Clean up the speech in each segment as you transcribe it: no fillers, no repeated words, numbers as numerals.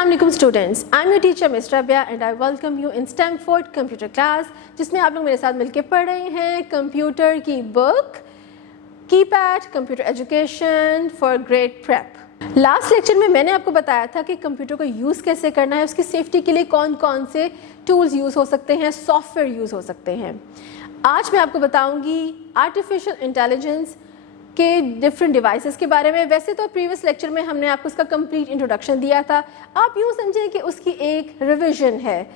अस्सलाम वालेकुम students, I am your teacher miss Rabia and I welcome you in Stamford computer class, जिसमें आप लोग मेरे साथ मिलकर पढ़ रहे हैं कंप्यूटर की book keypad computer education for grade prep. Last lecture में मैंने आपको बताया था कि कंप्यूटर को यूज़ कैसे करना है, उसकी सेफ्टी के लिए कौन कौन से टूल्स यूज़ हो सकते हैं, सॉफ्टवेयर यूज़ हो सकते हैं। आज मैं आपको बताऊंगी आर्टिफिशियल इंटेलिजेंस के डिफरेंट डिवाइसेस के बारे में। वैसे तो प्रीवियस लेक्चर में हमने आपको उसका कंप्लीट इंट्रोडक्शन दिया था, आप यूँ समझें कि उसकी एक रिवीजन है।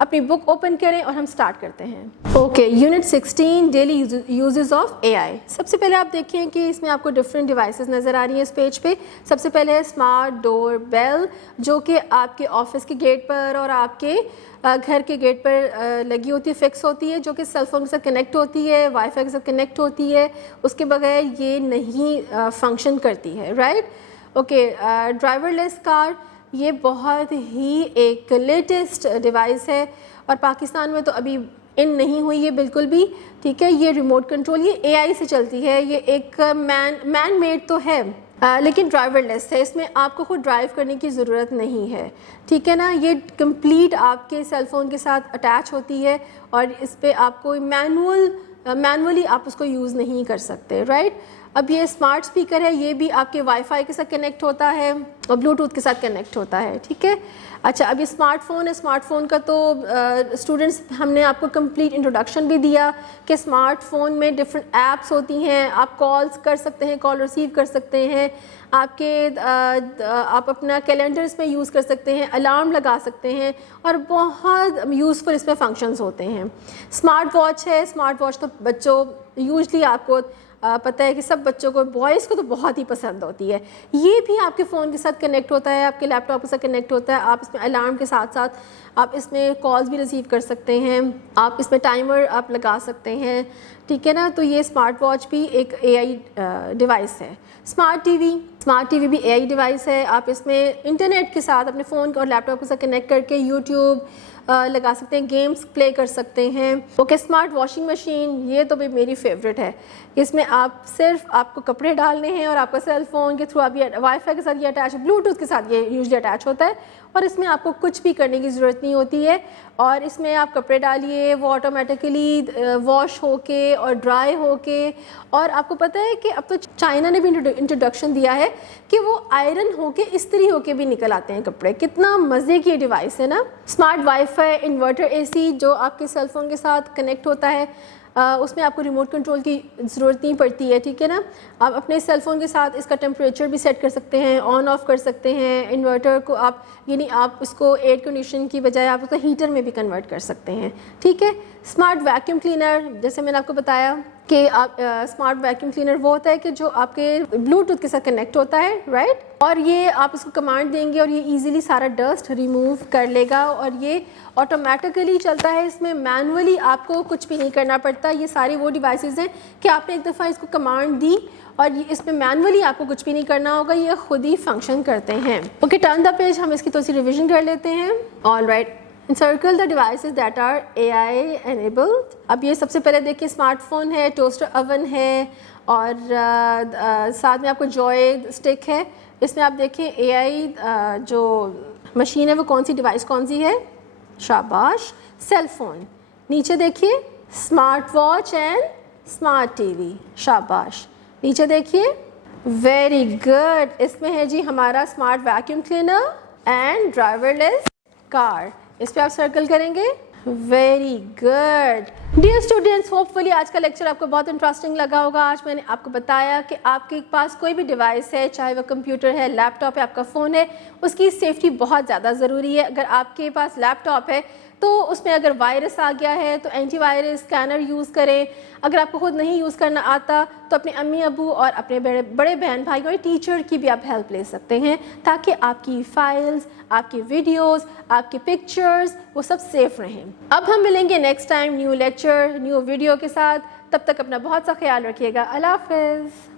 अपनी बुक ओपन करें और हम स्टार्ट करते हैं। Okay, unit 16 daily uses of AI. सबसे पहले आप देखें कि इसमें आपको डिफरेंट डिवाइसेस नज़र आ रही हैं इस पेज पे। सबसे पहले है स्मार्ट डोर बेल, जो कि आपके ऑफिस के गेट पर और आपके घर के गेट पर लगी होती है, फिक्स होती है, जो कि सेल फोन के साथ कनेक्ट होती है, वाईफाई के साथ कनेक्ट होती है। उसके बगैर ये नहीं फंक्शन करती है, राइट। ओके, ड्राइवरलेस कार, ये बहुत ही एक लेटेस्ट डिवाइस है और पाकिस्तान में तो अभी इन नहीं हुई है बिल्कुल भी, ठीक है। ये रिमोट कंट्रोल, ये एआई से चलती है, ये एक मैन मेड तो है लेकिन ड्राइवरलेस है। इसमें आपको खुद ड्राइव करने की ज़रूरत नहीं है, ठीक है ना। ये कंप्लीट आपके सेल फ़ोन के साथ अटैच होती है और इस पर आपको मैनुअली आप उसको यूज़ नहीं कर सकते, राइट। अब ये स्मार्ट स्पीकर है, ये भी आपके वाईफाई के साथ कनेक्ट होता है और ब्लूटूथ के साथ कनेक्ट होता है, ठीक है। अच्छा, अब ये स्मार्टफ़ोन है। स्मार्टफ़ोन का तो स्टूडेंट्स हमने आपको कंप्लीट इंट्रोडक्शन भी दिया कि स्मार्टफ़ोन में डिफरेंट ऐप्स होती हैं, आप कॉल्स कर सकते हैं, कॉल रिसीव कर सकते हैं, आप अपना कैलेंडर इसमें यूज़ कर सकते हैं, अलार्म लगा सकते हैं और बहुत यूज़फुल इसमें फंक्शंस होते हैं। स्मार्ट वॉच है, स्मार्ट वॉच तो बच्चों यूजली आपको पता है कि सब बच्चों को, बॉयज़ को तो बहुत ही पसंद होती है। ये भी आपके फ़ोन के साथ कनेक्ट होता है, आपके लैपटॉप के साथ कनेक्ट होता है। आप इसमें अलार्म के साथ साथ आप इसमें कॉल्स भी रिसीव कर सकते हैं, आप इसमें टाइमर आप लगा सकते हैं, ठीक है ना। तो ये स्मार्ट वॉच भी एक एआई डिवाइस है। स्मार्ट टीवी भी एआई डिवाइस है। आप इसमें इंटरनेट के साथ अपने फ़ोन और लैपटॉप के साथ कनेक्ट करके यूट्यूब लगा सकते हैं, गेम्स प्ले कर सकते हैं। ओके, स्मार्ट वॉशिंग मशीन, ये तो भी मेरी फेवरेट है। इसमें आप सिर्फ आपको कपड़े डालने हैं और आपका सेल फ़ोन के थ्रू, आप ये वाईफाई के साथ ये अटैच, ब्लूटूथ के साथ ये यूजली अटैच होता है और इसमें आपको कुछ भी करने की ज़रूरत नहीं होती है। और इसमें आप कपड़े डालिए, वो ऑटोमेटिकली वॉश होके और ड्राई होके, और आपको पता है कि अब तो चाइना ने भी इंट्रोडक्शन दिया है कि वो आयरन होके, इस्त्री होके भी निकल आते हैं कपड़े। कितना मज़े की डिवाइस है ना। स्मार्ट वाईफाई, इन्वर्टर एसी, जो आपके सेल फ़ोन के साथ कनेक्ट होता है, उसमें आपको रिमोट कंट्रोल की ज़रूरत नहीं पड़ती है, ठीक है ना। आप अपने सेल फ़ोन के साथ इसका टेम्परेचर भी सेट कर सकते हैं, ऑन ऑफ कर सकते हैं। इन्वर्टर को आप, यानी आप इसको एयर कंडीशन की बजाय आप उसको हीटर में भी कन्वर्ट कर सकते हैं, ठीक है। स्मार्ट वैक्यूम क्लीनर, जैसे मैंने आपको बताया कि आप स्मार्ट वैक्यूम क्लीनर वो होता है कि जो आपके ब्लूटूथ के साथ कनेक्ट होता है, राइट। और ये आप इसको कमांड देंगे और ये इजीली सारा डस्ट रिमूव कर लेगा और ये ऑटोमेटिकली चलता है। इसमें मैनुअली आपको कुछ भी नहीं करना पड़ता। ये सारी वो डिवाइसेस हैं कि आपने एक दफ़ा इसको कमांड दी और ये इसमें मैनुअली आपको कुछ भी नहीं करना होगा, ये खुद ही फंक्शन करते हैं। ओके, टर्न द पेज, हम इसकी थोड़ी सी रिविजन कर लेते हैं। All right, Encircle the devices that are AI enabled। अब ये सबसे पहले देखिए, स्मार्टफोन है, टोस्टर ओवन है और साथ में आपको जॉय स्टिक है। इसमें आप देखें AI जो मशीन है वो कौन सी डिवाइस कौन सी है, शाबाश, सेल फोन। नीचे देखिए smart watch and smart TV, शाबाश। नीचे देखिए, वेरी गुड, इसमें है जी हमारा smart vacuum cleaner and driverless car. इस पे आप सर्कल करेंगे, very good. Dear students, hopefully आज का लेक्चर आपको बहुत इंटरेस्टिंग लगा होगा। आज मैंने आपको बताया कि आपके पास कोई भी डिवाइस है, चाहे वो कंप्यूटर है, लैपटॉप है, आपका फ़ोन है, उसकी सेफ्टी बहुत ज़्यादा ज़रूरी है। अगर आपके पास लैपटॉप है तो उसमें अगर वायरस आ गया है तो एंटीवायरस स्कैनर यूज़ करें। अगर आपको खुद नहीं यूज़ करना आता तो अपने अम्मी अबू और अपने बड़े बहन भाई और टीचर की भी आप हेल्प ले सकते हैं, ताकि आपकी फाइल्स, आपकी वीडियोस, आपकी पिक्चर्स वो सब सेफ रहें। अब हम मिलेंगे next time new lecture, new video के साथ। तब तक अपना बहुत सा ख्याल रखिएगा। अल्लाह हाफ़िज़।